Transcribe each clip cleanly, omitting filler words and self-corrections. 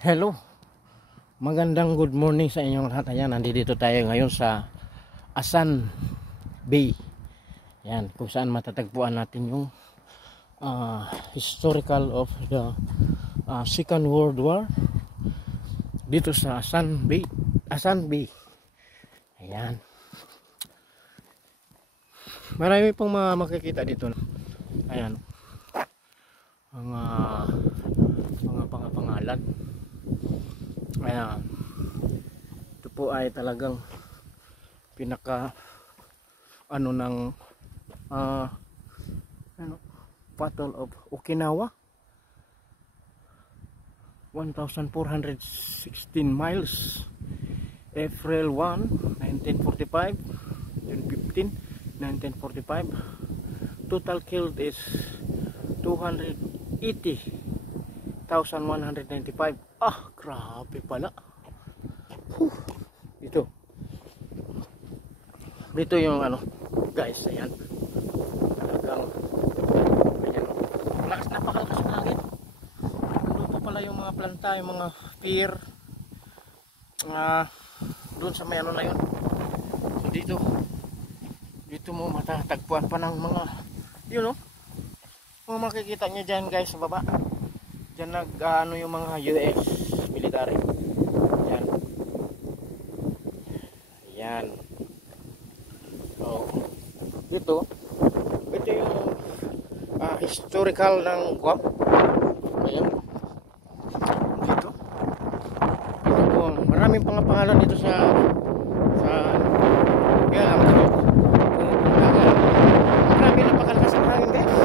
Hello, magandang good morning sa inyong lahat. Ayan, nandito tayo ngayon sa Asan Bay. Ayan, kung saan matatagpuan natin yung historical of the Second World War dito sa Asan Bay. Asan Bay. Ayan. Marami pong makikita dito. Ayan. Mga pangalan. Ayan. Ito po ay talagang pinaka ng Battle of Okinawa. 1,416 miles. April 1, 1945. June 15, 1945. Total killed is 280,195. Grabe pala. Dito yung guys, ayan. Talagang ayan. Napakalakas ng hangin. Doon pa pala yung mga planta, yung mga pier. Doon sa may na yun. So dito mo matatagpuan pa ng mga mga makikita nyo dyan guys sa baba. Dyan yung mga US military. Yan. Ayan. So, ito yung historical ng Guam. Ayan. Dito po, maraming pangalan dito sa grabe, napakalakas ng hangin guys.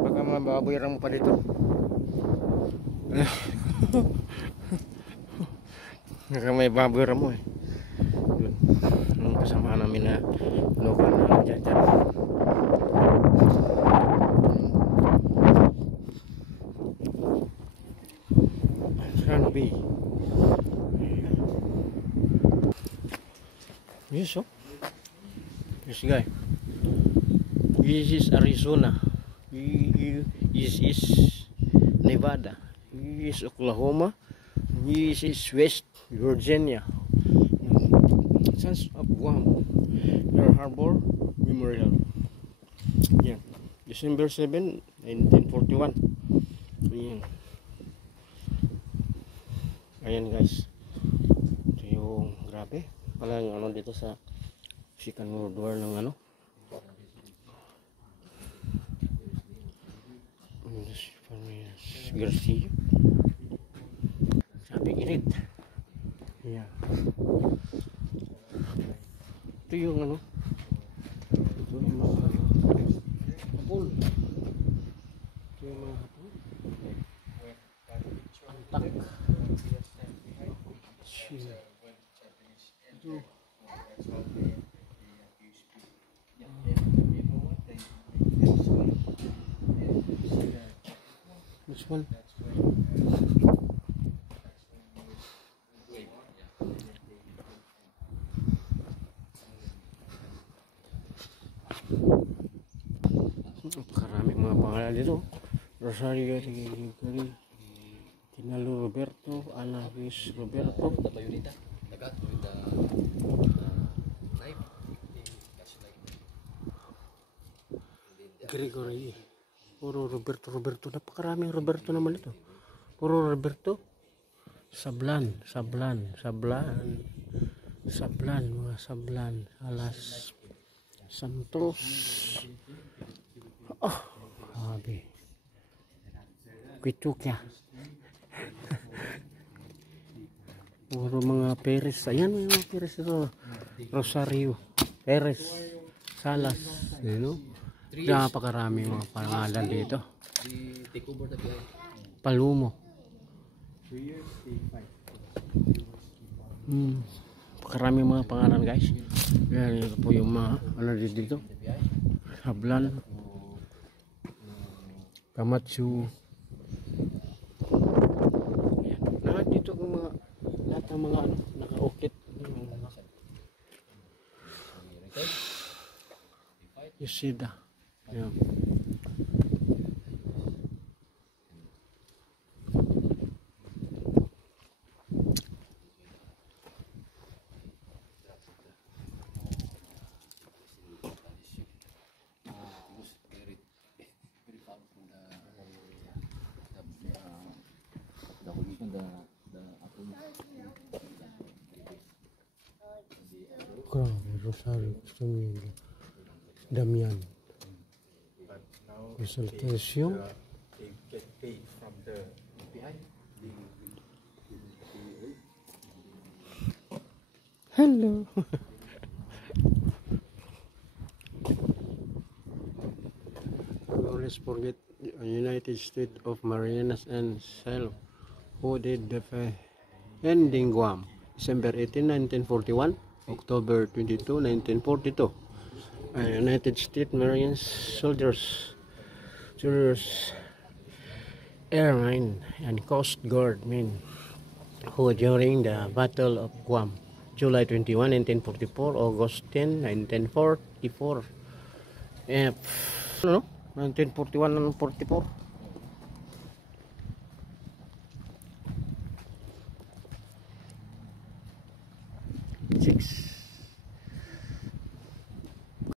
Baka mababoyran mo pa dito. Baka may baboyran mo eh. Yung kasama namin na local na dyan. Sunby. Yes, yes guy. This is Arizona. This is Nevada. This is Oklahoma. This is West Virginia. Sons of Guam. Pearl Harbor Memorial. Yeah. December 7, 1941. Ayan. Ayan guys. Ito yung grabe. Pala yung dito sa Second World War ng Garcia. Sabi gilid. Ayan. Ito yung ito yung mga hapon. Ito yung mga hapon. Antak. Ito. This one. Karami mga pangalan dito. Rosario Rigari, Tinalo Roberto, Ana Luis Roberto, Gregory. Puro Roberto. Napakaraming Roberto naman ito. Puro Roberto. Sablan. Mga Sablan. Alas Santos. Grabe. Quitukia. Puro mga Perez. Ayan yung mga Perez ito. Rosario. Perez. Salas. Napakarami mga pangalan dito. Palumo. Karami mga pangalan guys. Yan, ito po yung mga dito. Sablan. Kamatsu. Lahat dito lahat ng mga nakaukit. Yosida. Yeah. Grabe, Rosario Castañeda, Damian. But now Consultation. they get paid from the UPI. Hello. We always forget the United States of Marianas and Salo, who did the ending Guam, December 18, 1941, October 22, 1942. United States Marines soldiers, airmen, and Coast Guard men who during the Battle of Guam, July 21, 1944, August 10, 1944. No, 1941 and 44.